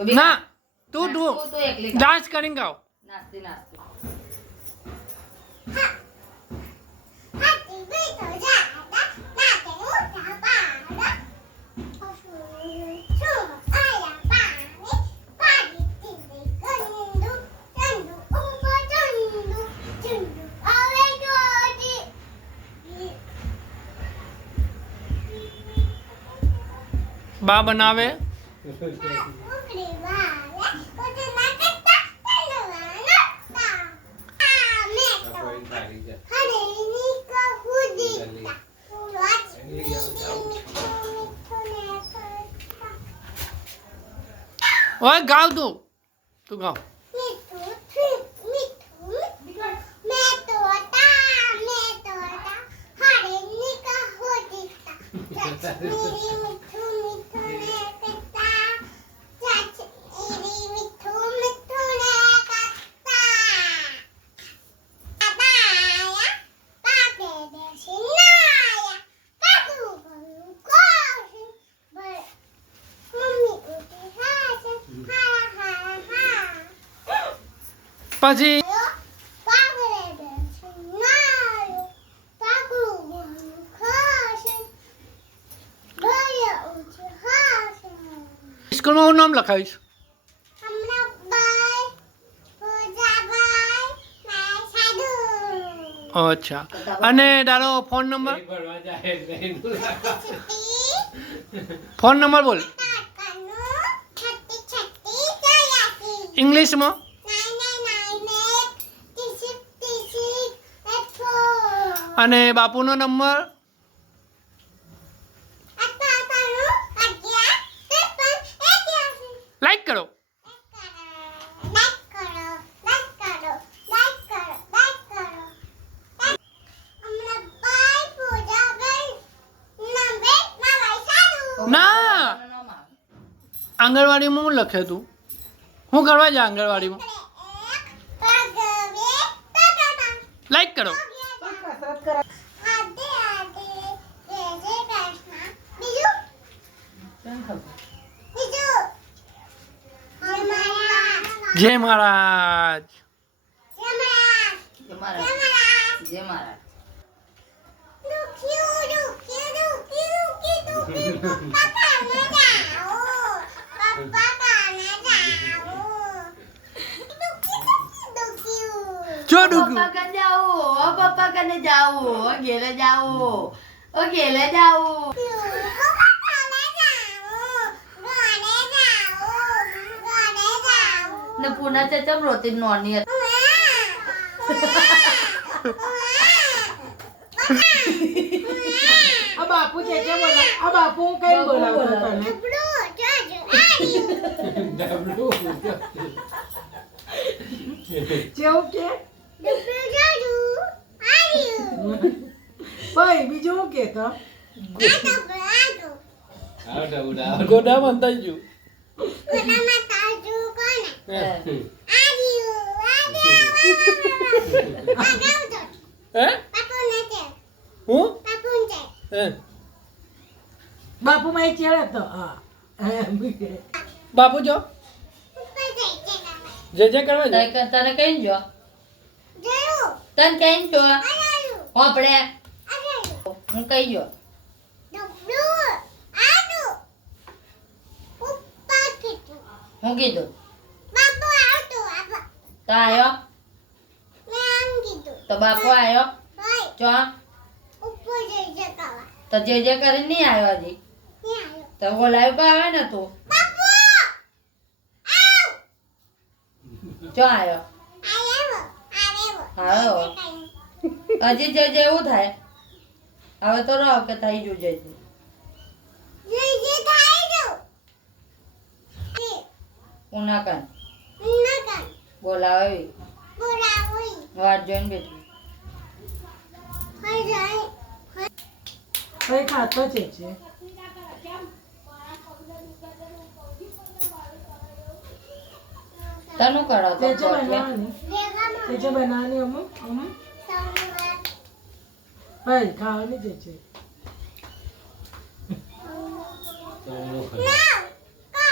ના તું ડાન્સ કરીને ગાઓ નાસ્તી નાસ્તી બા બનાવે ઓય ગાવ તું ગાવ પછી સ્કૂલમાં હું નામ લખાવીશ અચ્છા અને તારો ફોન નંબર બોલ ઇંગ્લિશમાં અને બાપુનો નંબર લાઈક કરો ના આંગણવાડીમાં હું લખે તું હું કરવા જા આંગણવાડીમાં લાઈક કરો જય મહારાજ જય મહારાજ જો ડુકુ પપ્પા કને જાવું ઘેરે જાવું ઘેરે જાવું ને પુના ચમ રોતી નોની આ બાપુ છે કે બોલા આ બાપુ કઈ બોલાવતો તને જેવું કે ભાઈ બીજું શું કેતો ગોડા બંધાઈ ગયું હું બાપુ માં ચેડે તો હા બાપુ જો જે કરવા જાય તને કઈ જો તને કઈ જો હોપડે હું કઈ જો હું કીધું તો આયો તો બાપુ આયો ચો તો જે કરીને નહીં આવ્યો હજી તો બોલાવ્યું કો આવે ને તું ચો આવ્યો હજી જે એવું થાય હવે તો રહો કે થઈ જુ જઈ ઉનાકન બોલાવે વાત જોઈને બેઠી કઈ ખાતો છે તનું કરો તો તેજે બનાવવાની અમુક ભાઈ ખાવાની છે